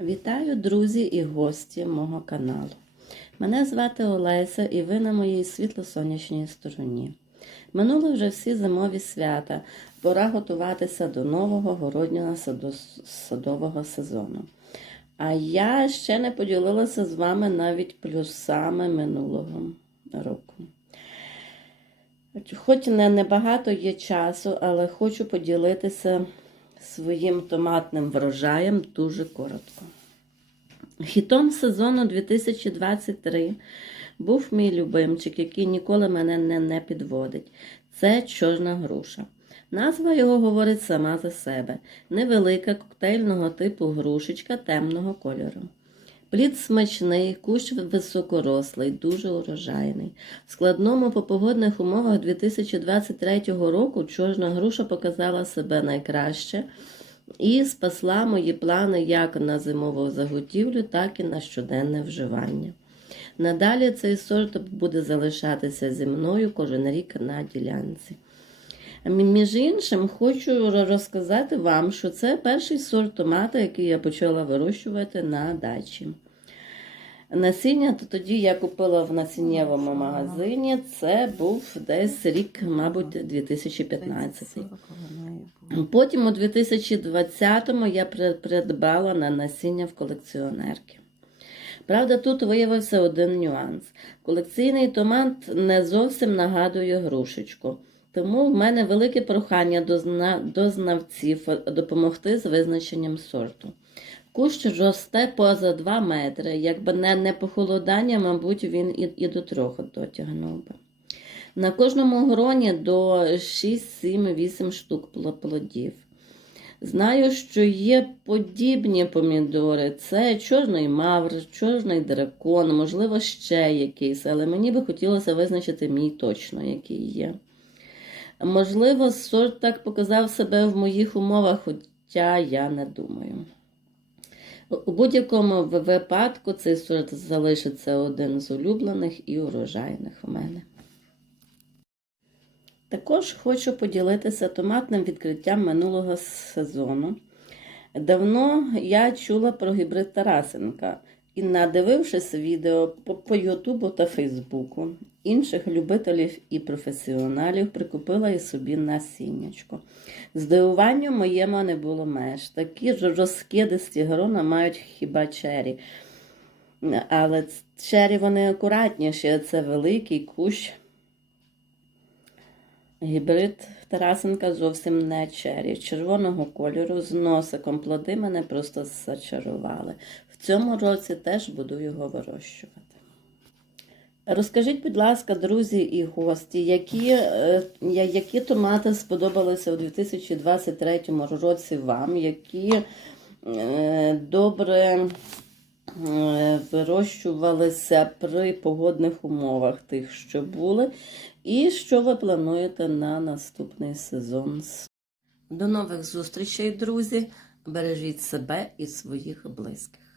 Вітаю, друзі і гості мого каналу. Мене звати Олеся і ви на моїй світло-сонячній стороні. Минули вже всі зимові свята. Пора готуватися до нового городнього садового сезону. А я ще не поділилася з вами навіть плюсами минулого року. Хоч не небагато є часу, але хочу поділитися своїм томатним врожаєм дуже коротко. Хітом сезону 2023 був мій любимчик, який ніколи мене не, не підводить. Це чорна груша. Назва його говорить сама за себе. Невелика коктейльного типу грушечка темного кольору. Плід смачний, кущ високорослий, дуже урожайний. В складному по погодних умовах 2023 року чорна груша показала себе найкраще і спасла мої плани як на зимову заготівлю, так і на щоденне вживання. Надалі цей сорт буде залишатися зі мною кожен рік на ділянці. Між іншим, хочу розказати вам, що це перший сорт томата, який я почала вирощувати на дачі. Насіння то тоді я купила в насіннєвому магазині. Це був десь рік, мабуть, 2015. Потім у 2020-му я придбала на насіння в колекціонерки. Правда, тут виявився один нюанс. Колекційний томат не зовсім нагадує грушечку. Тому в мене велике прохання до, до знавців допомогти з визначенням сорту. Кущ росте поза 2 метри, якби не, не похолодання, мабуть, він і, і до трьох дотягнув би. На кожному гроні до 6, 7, 8 штук плодів. Знаю, що є подібні помідори. Це чорний мавр, чорний дракон, можливо, ще якийсь, але мені би хотілося визначити мій точно, який є. Можливо, сорт так показав себе в моїх умовах, хоча я не думаю. У будь-якому випадку цей сорт залишиться один з улюблених і урожайних у мене. Також хочу поділитися томатним відкриттям минулого сезону. Давно я чула про гібрид Тарасенка і, надивившись відео по, Ютубу та Фейсбуку, інших любителів і професіоналів прикупила і собі насіннячко. Здивуванню моєму не було меж. Такі ж розкидисті грона мають хіба чері. Але чері вони акуратніші, це великий кущ. Гібрид Тарасенка зовсім не чері. Червоного кольору з носиком плоди мене просто зачарували. В цьому році теж буду його вирощувати. Розкажіть, будь ласка, друзі і гості, які, е, які томати сподобалися у 2023 році вам, які е, добре вирощувалися при погодних умовах тих, що були, і що ви плануєте на наступний сезон. До нових зустрічей, друзі! Бережіть себе і своїх близьких.